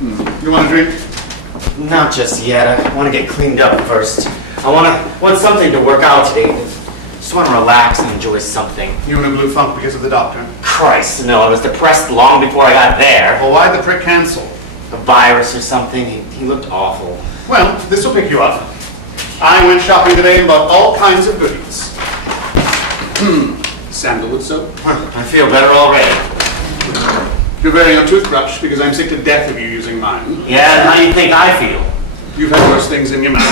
You want a drink? Not just yet. I want to get cleaned up first. I want something to work out today. Just want to relax and enjoy something. You in a blue funk because of the doctor? Christ, no. I was depressed long before I got there. Well, why'd the prick cancel? A virus or something. He looked awful. Well, this will pick you up. I went shopping today and bought all kinds of goodies. Sandalwood soap. I feel better already. Your very own toothbrush, because I'm sick to death of you using mine. Yeah, and how do you think I feel? You've had worse things in your mouth.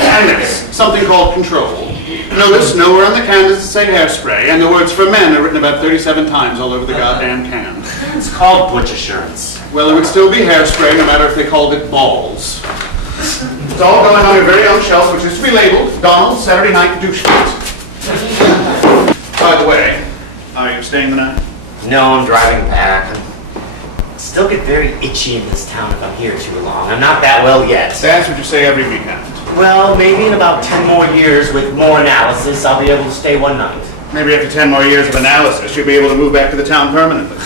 And this, something called Control. Notice nowhere on the can does it say hairspray, and the words for men are written about 37 times all over the goddamn can. It's called Butch Assurance. Well, it would still be hairspray no matter if they called it balls. It's all going on your very own shelf, which is to be labeled Donald's Saturday Night Douche Kit. By the way, are you staying the night? No, I'm driving back. I still get very itchy in this town if I'm here too long. I'm not that well yet. That's what you say every weekend. Well, maybe in about 10 more years with more analysis, I'll be able to stay one night. Maybe after 10 more years of analysis, you'll be able to move back to the town permanently.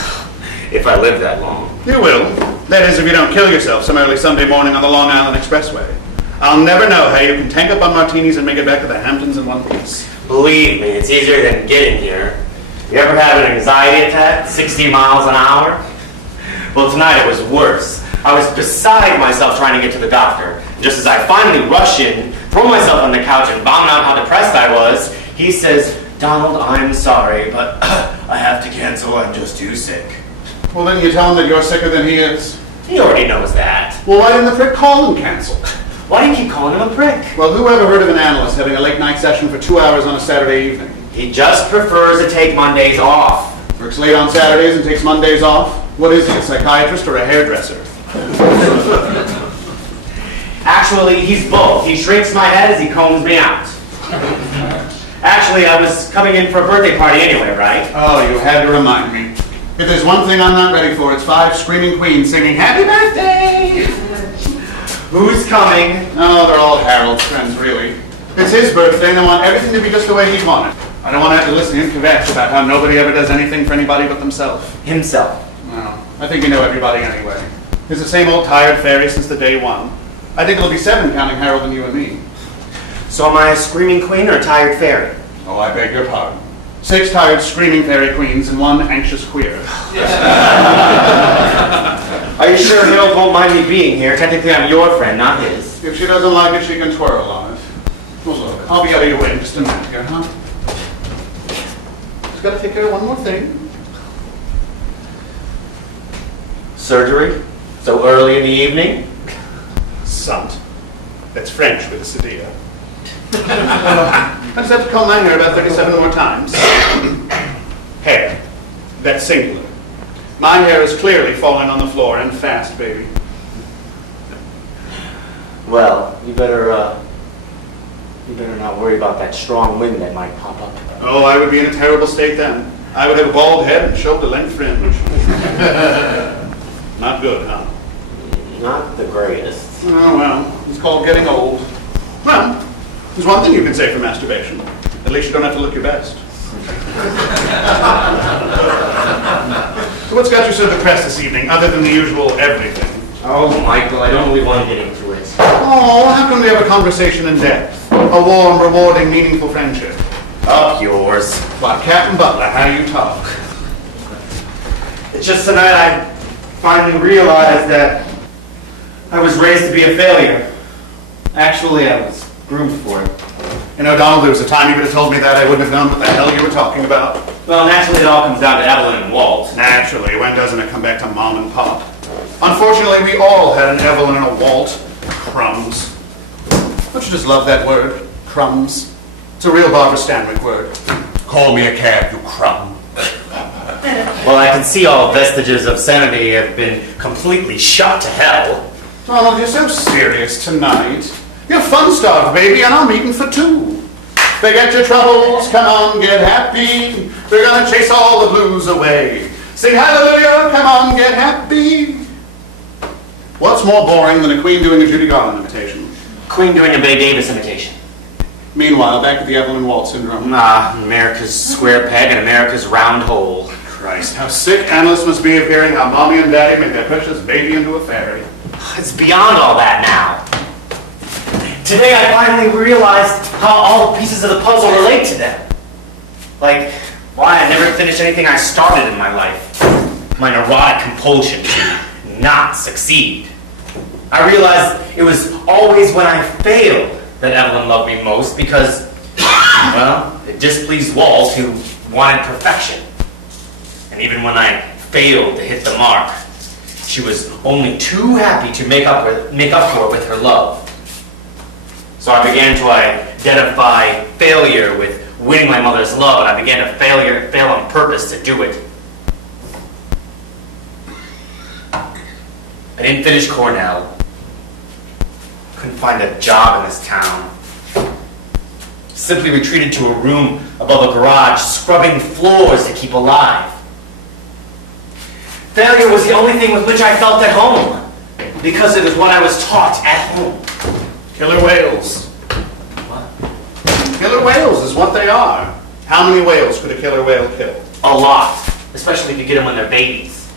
If I live that long. You will. That is, if you don't kill yourself some early Sunday morning on the Long Island Expressway. I'll never know how you can tank up on martinis and make it back to the Hamptons in one piece. Believe me, it's easier than getting here. You ever have an anxiety attack, 60 miles an hour? Well, tonight it was worse. I was beside myself trying to get to the doctor. And just as I finally rush in, throw myself on the couch and vomit out how depressed I was, he says, "Donald, I'm sorry, but I have to cancel. I'm just too sick." Well, then you tell him that you're sicker than he is. He already knows that. Well, why didn't the prick call and cancel? Why do you keep calling him a prick? Well, who ever heard of an analyst having a late night session for 2 hours on a Saturday evening? He just prefers to take Mondays off. Works late on Saturdays and takes Mondays off? What is he, a psychiatrist or a hairdresser? Actually, he's both. He shrinks my head as he combs me out. Actually, I was coming in for a birthday party anyway, right? Oh, you had to remind me. If there's one thing I'm not ready for, it's 5 screaming queens singing "Happy Birthday!" Who's coming? Oh, they're all Harold's friends, really. It's his birthday and I want everything to be just the way he wanted. I don't want to have to listen to him kvetch about how nobody ever does anything for anybody but themselves. Himself. Well, I think you know everybody anyway. He's the same old tired fairy since the day one. I think it'll be 7 counting Harold and you and me. So am I a screaming queen or a tired fairy? Oh, I beg your pardon. 6 tired screaming fairy queens and 1 anxious queer. Are you sure Harold won't mind me being here? Technically, I'm your friend, not his. If she doesn't like it, she can twirl on it. Well, look, I'll be out of your way in just a minute here, huh? Just got to take care of one more thing. Surgery? So early in the evening? Sant. That's French with a sedia. I just have to comb my hair about 37 more times. Hair. That's singular. My hair is clearly falling on the floor, and fast, baby. Well, you better not worry about that strong wind that might pop up. Oh, I would be in a terrible state then. I would have a bald head and shoulder-length fringe. Not good, huh? Not the greatest. Oh, well, it's called getting old. Well, there's one thing you can say for masturbation. At least you don't have to look your best. So what's got you so depressed this evening, other than the usual everything? Oh, Michael, I don't really want to get into it. Oh, how come we have a conversation in depth? A warm, rewarding, meaningful friendship? Up yours. Why, Captain Butler, how you talk. It's just tonight I finally realized that I was raised to be a failure. Actually, I was groomed for it. You know, Donald, there was a time you could have told me that I wouldn't have known what the hell you were talking about. Well, naturally, it all comes down to Evelyn and Walt. Naturally, when doesn't it come back to Mom and Pop? Unfortunately, we all had an Evelyn and a Walt. Crumbs. Don't you just love that word? Crumbs. It's a real Barbara Stanwyck word. Call me a cab, you crumb. Well, I can see all vestiges of sanity have been completely shot to hell. Donald, you're so serious tonight. You're fun-starved, baby, and I'm eating for 2. Forget your troubles, come on, get happy. We're gonna chase all the blues away. Sing hallelujah, come on, get happy. What's more boring than a queen doing a Judy Garland imitation? Queen doing a Bay Davis imitation. Meanwhile, back at the Evelyn Walt syndrome. America's square peg and America's round hole. Christ, how sick Annalise must be of hearing how Mommy and Daddy made their precious baby into a fairy. It's beyond all that now. Today I finally realized how all the pieces of the puzzle relate to them. Like, why I never finished anything I started in my life. My neurotic compulsion to not succeed. I realized it was always when I failed that Evelyn loved me most because, well, it displeased Walt who wanted perfection. And even when I failed to hit the mark, she was only too happy to make up for it with her love. So I began to identify failure with winning my mother's love, and I began to fail on purpose to do it. I didn't finish Cornell. Couldn't find a job in this town. Simply retreated to a room above a garage, scrubbing floors to keep alive. Failure was the only thing with which I felt at home, because it is what I was taught at home. Killer whales. What? Killer whales is what they are. How many whales could a killer whale kill? A lot, especially if you get them when they're babies.